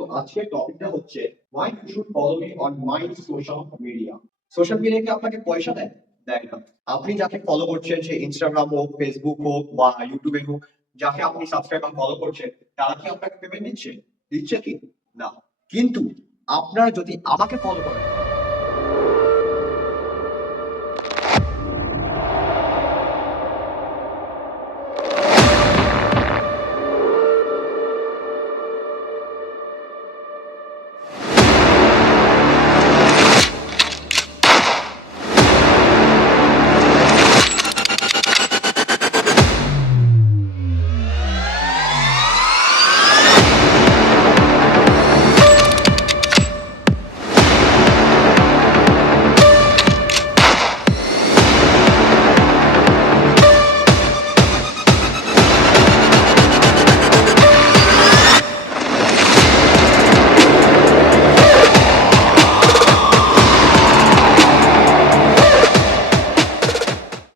তো আজকের টপিকটা হচ্ছে why you should follow me on my social media। Social media কি আপনাকে পয়সা দেয়? দেয় না। আপনি যাকে ফলো করছেন, সে ইনস্টাগ্রাম হোক, ফেসবুক হোক বা ইউটিউবে হোক, যাকে আপনি সাবস্ক্রাইব বা ফলো করছেন, তারা কি আপনাকে পেমেন্ট দিচ্ছে? দিচ্ছে কি? না। কিন্তু আপনারা যদি আমাকে ফলো করেন,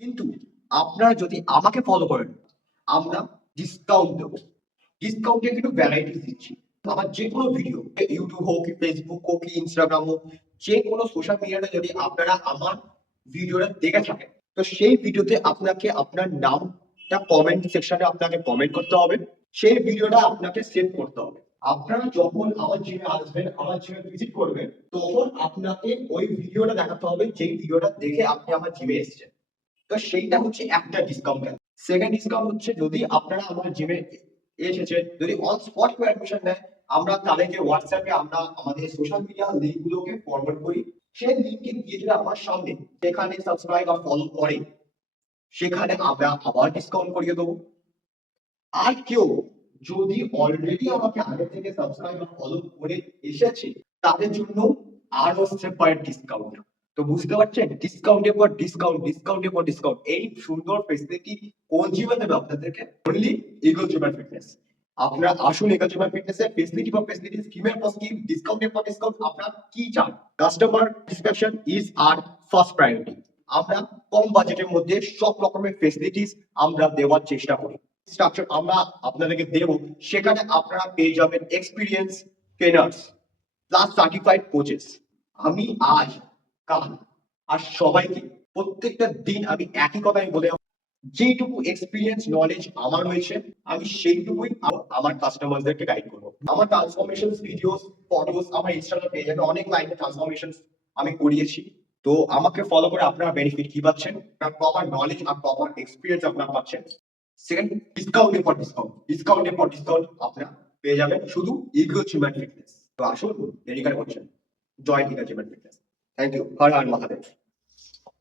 কিন্তু আপনারা যদি আমাকে ফলো করেন, আমরা ডিসকাউন্ট দেবো। ডিসকাউন্টে কিন্তু ভ্যারাইটিস দিচ্ছি। আমার যে কোনো ভিডিও, ইউটিউব হোক, ফেসবুক হোক, ইনস্টাগ্রাম হোক, যে কোনো সোশ্যাল মিডিয়াতে যদি আপনারা আমার ভিডিওটা দেখে থাকেন, তো সেই ভিডিওতে আপনাকে আপনার নামটা কমেন্ট সেকশনে আপনাকে কমেন্ট করতে হবে। সেই ভিডিওটা আপনাকে সেভ করতে হবে। আপনারা যখন আমার জিমে আসবেন, আমার জিমে ভিজিট করবেন, তখন আপনাকে ওই ভিডিওটা দেখাতে হবে যেই ভিডিওটা দেখে আপনি আমার জিমে এসেছেন। তো সেইটা হচ্ছে একটা ডিসকাউন্ট। সেকেন্ড ডিসকাউন্ট হচ্ছে যদি আপনারা আমার জিমে এসেছেন, যদি অন স্পট অ্যাডমিশন নেয়, আমরা তাদেরকে হোয়াটসঅ্যাপে আমরা আমাদের সোশ্যাল মিডিয়া লিঙ্ক গুলোকে ফরওয়ার্ড করি। সেই লিঙ্কে গিয়ে যদি আমার সামনে সেখানে সাবস্ক্রাইব বা ফলো করে, সেখানে আমরা আবার ডিসকাউন্ট করিয়ে দেবো। আর কেউ যদি অলরেডি আমাকে আগে থেকে সাবস্ক্রাইব বা ফলো করে এসেছে, তাদের জন্য আরো সেপারেট ডিসকাউন্ট। তো বুঝতে পারছেন, ডিসকাউন্টের পর ডিসকাউন্ট, ডিসকাউন্টের পর ডিসকাউন্ট। এই সুন্দর ফেসিলিটি কোন জিমে দেবে আপনাদেরকে? Only Eagle gym and fitness. আপনারা আসুন ইগল জিম এন্ড ফিটনেসে। ফেসিলিটি ফর ফেসিলিটি, স্কিমের পর স্কিম, ডিসকাউন্টের পর ডিসকাউন্ট। আপনারা কি চান? Customer satisfaction is our first priority. আমরা কম বাজেটের মধ্যে সব রকমের ফেসিলিটিস আমরা দেওয়ার চেষ্টা করি। স্ট্রাকচার আমরা আপনাদেরকে দেব, সেখানে আপনারা পেয়ে যাবেন experience trainers plus certified coaches. আমি আজ, কাল আর সবাইকে প্রত্যেকটা দিন আমি একই কথাই বলে, যেটুকু এক্সপিরিয়েন্স নলেজ আমার রয়েছে, আমি সেইটুকুই আমার কাস্টমারদেরকে গাইড করবো। আমার ট্রান্সফরমেশন ভিডিওস, ফটোস আমার ইনস্টাগ্রাম পেজে অনেক লাইনে ট্রান্সফরমেশন আমি করিয়েছি। তো আমাকে ফলো করে আপনারা বেনিফিট কি পাচ্ছেন? প্রপার নলেজ আর প্রপার এক্সপিরিয়েন্স আপনারা পাচ্ছেন। সেকেন্ড, ডিসকাউন্টের পর ডিসকাউন্ট, ডিসকাউন্টের পর ডিসকাউন্ট আপনারা পেয়ে যাবেন শুধু ইগল জিম এন্ড ফিটনেস। তো আসুন, দেরি কেন করছেন? জয় Eagle gym and fitness. Thank you. হর হর মহাদেব।